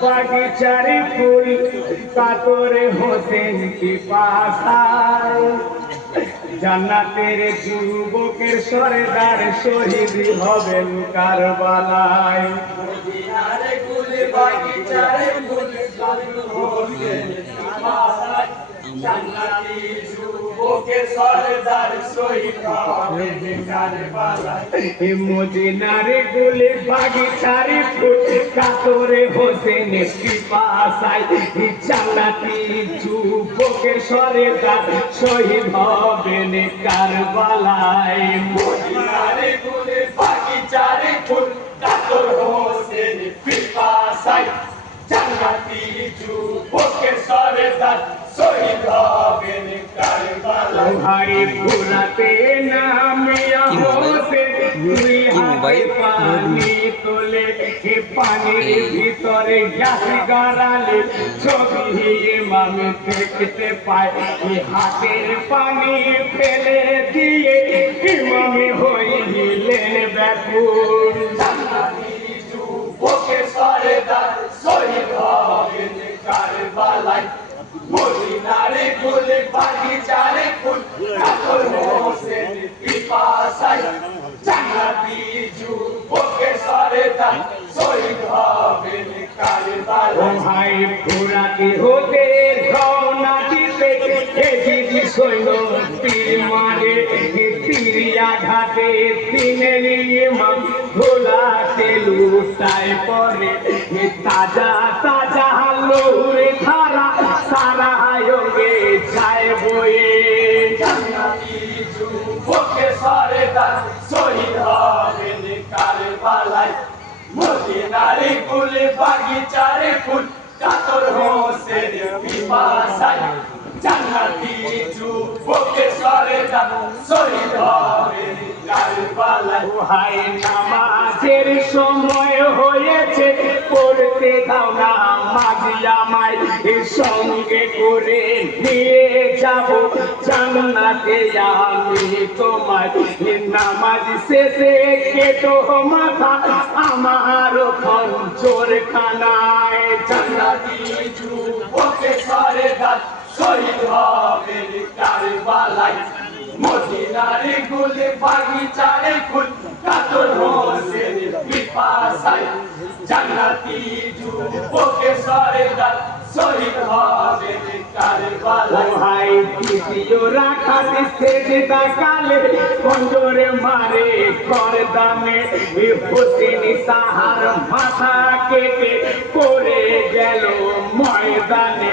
বাগিচারে ফুল কাতরে হোসেন পিপাসায় জান্নাতের যুবকের সরদার শহীদ হবেন কারবালায় মদিনার কুলে বাগিচারে ফুল হোসেন পিপাসায় জান্নাতি যুবকের সরদার শহীদ হবেন কারবালায় মদিনার কুলে বাগিচারে ফুল কাতরে হোসেন পিপাসায় জান্নাতি যুবকের সরদার শহীদ হবেন কারবালায় মদিনার কুলে বাগিচারে ফুল কাতর হোসেন পিপাসায় জান্নাতি যুবকের সরদার শহীদ হবেন কারবালায় ভাই ফুরাতে নামিয়া হোসেন দুই হাতে পানি তোলে পানির ভিতরে গ্যাস গড়ালে ছবি ইমাম দেখতে পায় হাতের পানি ফেলে দিয়ে ইমাম হইলেন ব্যাকুল জান্নাতি যুবকের সরদার শহীদ হবেন কারবালায় মদিনার কুলে বাগিচারে ফুল কাতর হোসেন পিপাসায় জান্নাতি যুবকের সরদার শহীদ হবেন কারবালায় ভাই ফুরাতে হতে রওনা দিতে এদিকে সৈন্য তীর মারে তীরিয়া ঘাটে তিনের ইমাম ঘোলাতে লুটায় পরে তাজা তাজা লৌরে ধারা সারা আয়োগে যায় বয়ে জান্নাতি যুবকের সরদার শহীদ হবেন কারবালায় মদিনার কুলে বাগিচারে ফুল কাতর হোসেন পিপাসায় জান্নাতি যুবকের সরদার শহীদ হবেন কারবালায় ভাই নামাজের সময় হয়েছে পড়তে দাও না মাঝি আমায় সঙ্গে করে নিয়ে যাব জান্নাতে আমি তোমার নামাজ শেষে কেটো মাথা আমার খঞ্চর খানায় জান্নাতি যুবকের সরদার শহীদ হবেন কারবালায় মদিনার কুলে বাগিচারে ফুল কাতর হোসেন পিপাসায় জান্নাতি যুবকের সরদার শহীদ হবেন কারবালায় ভাই দ্বিতীয় রাখাতে সেজদা কালে কঞ্জরে মারে করদামে হোসেন সাহার মাথা কেটে পড়ে গেল ময়দানে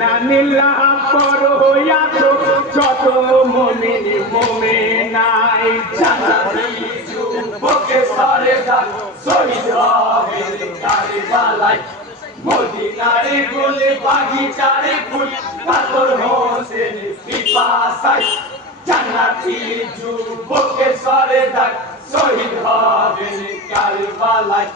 না নীলা পর হইয়া তো যত মুমিন মুমিনাই জান্নাতি যুবকের সরদার শহীদ হবেন কারবালায় মদিনার কুলে বাগিচারে ফুল কাতর হোসেন পিপাসায় জান্নাতি যুবকের সরদার শহীদ হবেন কারবালায়